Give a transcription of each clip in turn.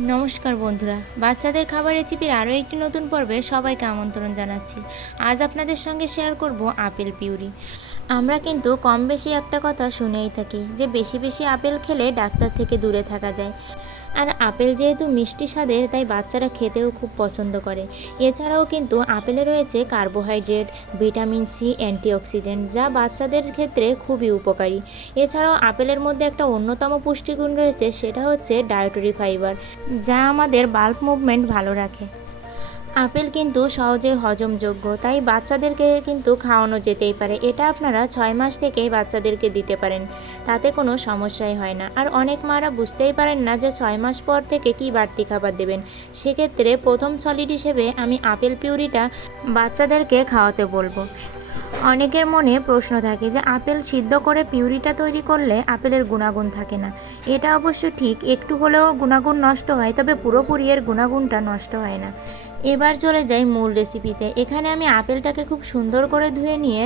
নমস্কার বন্ধুরা, বাচ্চাদের খাবার রেসিপির আরও একটি নতুন পর্বে সবাইকে আমন্ত্রণ জানাচ্ছি। আজ আপনাদের সঙ্গে শেয়ার করব আপেল পিউরি। আমরা কিন্তু কম বেশি একটা কথা শুনেই থাকি যে বেশি বেশি আপেল খেলে ডাক্তার থেকে দূরে থাকা যায়। আর আপেল যেহেতু মিষ্টি স্বাদের, তাই বাচ্চারা খেতেও খুব পছন্দ করে। এছাড়াও কিন্তু আপেলে রয়েছে কার্বোহাইড্রেট, ভিটামিন সি, অ্যান্টিঅক্সিডেন্ট, যা বাচ্চাদের ক্ষেত্রে খুবই উপকারী। এছাড়াও আপেলের মধ্যে একটা অন্যতম পুষ্টিগুণ রয়েছে, সেটা হচ্ছে ডায়েটরি ফাইবার। যা আমাদের বাল্ব মুভমেন্ট ভালো রাখে। আপেল কিন্তু সহজে হজমযোগ্য, তাই বাচ্চাদেরকে কিন্তু খাওয়ানো যেতেই পারে। এটা আপনারা ছয় মাস থেকেই বাচ্চাদেরকে দিতে পারেন, তাতে কোনো সমস্যাই হয় না। আর অনেক মারা বুঝতেই পারেন না যে ছয় মাস পর থেকে কি বাড়তি খাবার দেবেন। সেক্ষেত্রে প্রথম সলিড হিসেবে আমি আপেল পিউরিটা বাচ্চাদেরকে খাওয়াতে বলব। অনেকের মনে প্রশ্ন থাকে যে আপেল সিদ্ধ করে পিউরিটা তৈরি করলে আপেলের গুণাগুণ থাকে না। এটা অবশ্য ঠিক, একটু হলেও গুণাগুণ নষ্ট হয়, তবে পুরোপুরি এর গুণাগুণটা নষ্ট হয় না। এবার চলে যাই মূল রেসিপিতে এখানে আমি আপেলটাকে খুব সুন্দর করে ধুয়ে নিয়ে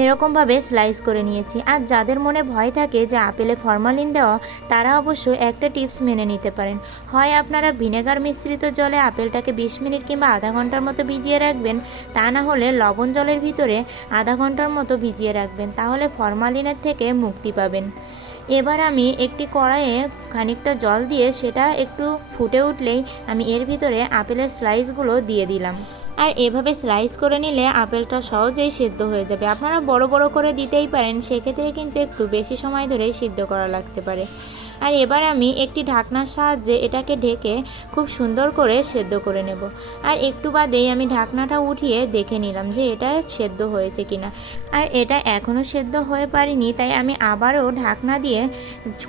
এরকমভাবে স্লাইস করে নিয়েছি। আর যাদের মনে ভয় থাকে যে আপেলে ফরমালিন দেওয়া, তারা অবশ্য একটা টিপস মেনে নিতে পারেন। হয় আপনারা ভিনেগার মিশ্রিত জলে আপেলটাকে বিশ মিনিট কিংবা আধা ঘণ্টার মতো ভিজিয়ে রাখবেন, তা না হলে লবণ জলের ভিতরে আধা ঘণ্টার মতো ভিজিয়ে রাখবেন, তাহলে ফরমালিনের থেকে মুক্তি পাবেন। এবার আমি একটি কড়াইয়ে খানিকটা জল দিয়ে সেটা একটু ফুটে উঠলেই আমি এর ভিতরে আপেলের স্লাইসগুলো দিয়ে দিলাম। আর এভাবে স্লাইস করে নিলে আপেলটা সহজেই সিদ্ধ হয়ে যাবে। আপনারা বড় বড় করে দিতেই পারেন, সেক্ষেত্রে কিন্তু একটু বেশি সময় ধরেই সিদ্ধ করা লাগতে পারে। আর এবার আমি একটি ঢাকনার সাহায্যে এটাকে ঢেকে খুব সুন্দর করে সেদ্ধ করে নেব। আর একটু বাদেই আমি ঢাকনাটা উঠিয়ে দেখে নিলাম যে এটা সেদ্ধ হয়েছে কিনা। আর এটা এখনও সেদ্ধ হয়ে পারিনি, তাই আমি আবারও ঢাকনা দিয়ে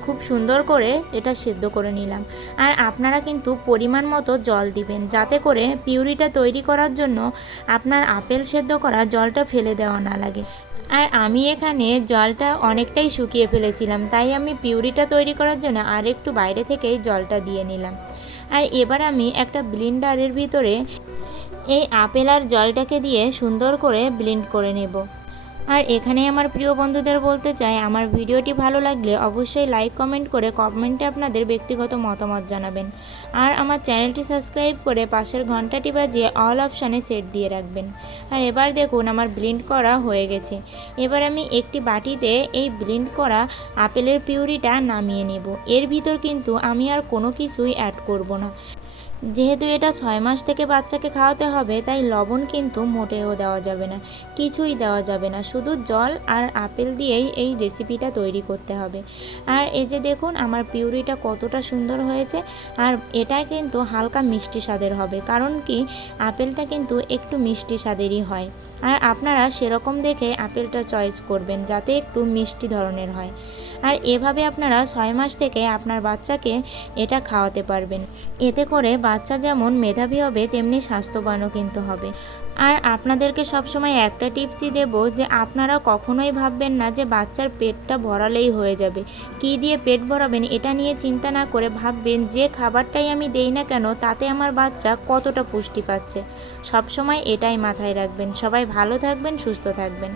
খুব সুন্দর করে এটা সেদ্ধ করে নিলাম। আর আপনারা কিন্তু পরিমাণ মতো জল দিবেন, যাতে করে পিউরিটা তৈরি করার জন্য আপনার আপেল সেদ্ধ করা জলটা ফেলে দেওয়া না লাগে। আর আমি এখানে জলটা অনেকটাই শুকিয়ে ফেলেছিলাম, তাই আমি পিউরিটা তৈরি করার জন্য আর একটু বাইরে থেকেই জলটা দিয়ে নিলাম। আর এবার আমি একটা ব্লিন্ডারের ভিতরে এই আপেল আর জলটাকে দিয়ে সুন্দর করে ব্লিন্ড করে নেব। আর এখানে আমার প্রিয় বন্ধুদের বলতে চাই, আমার ভিডিওটি ভালো লাগলে অবশ্যই লাইক কমেন্ট করে কমেন্টে আপনাদের ব্যক্তিগত মতামত জানাবেন। আর আমার চ্যানেলটি সাবস্ক্রাইব করে পাশের ঘন্টাটি বাজিয়ে অল অপশানে সেট দিয়ে রাখবেন। আর এবার দেখুন আমার ব্লিন্ড করা হয়ে গেছে। এবার আমি একটি বাটিতে এই ব্লিন্ড করা আপেলের পিউরিটা নামিয়ে নেব। এর ভিতর কিন্তু আমি আর কোনো কিছুই অ্যাড করব না। যেহেতু এটা ছয় মাস থেকে বাচ্চাকে খাওয়াতে হবে, তাই লবণ কিন্তু মোটেও দেওয়া যাবে না, কিছুই দেওয়া যাবে না। শুধু জল আর আপেল দিয়েই এই রেসিপিটা তৈরি করতে হবে। আর এই যে দেখুন, আমার পিউরিটা কতটা সুন্দর হয়েছে, আর এটা কিন্তু হালকা মিষ্টি স্বাদের হবে, কারণ কি আপেলটা কিন্তু একটু মিষ্টি স্বাদেরই হয়। আর আপনারা সেরকম দেখে আপেলটা চয়েস করবেন, যাতে একটু মিষ্টি ধরনের হয়। আর এভাবে আপনারা ছয় মাস থেকে আপনার বাচ্চাকে এটা খাওয়াতে পারবেন। এতে করে বাচ্চা যেমন মেধাবী হবে, তেমনি স্বাস্থ্যবানও কিন্তু হবে। আর আপনাদেরকে সবসময় একটা টিপসই দেব যে, আপনারা কখনোই ভাববেন না যে, বাচ্চার পেটটা ভরালেই হয়ে যাবে। কী দিয়ে পেট ভরাবেন এটা নিয়ে চিন্তা না করে ভাববেন যে, খাবারটাই আমি দেই না কেন, তাতে আমার বাচ্চা কতটা পুষ্টি পাচ্ছে। সবসময় এটাই মাথায় রাখবেন। সবাই ভালো থাকবেন, সুস্থ থাকবেন।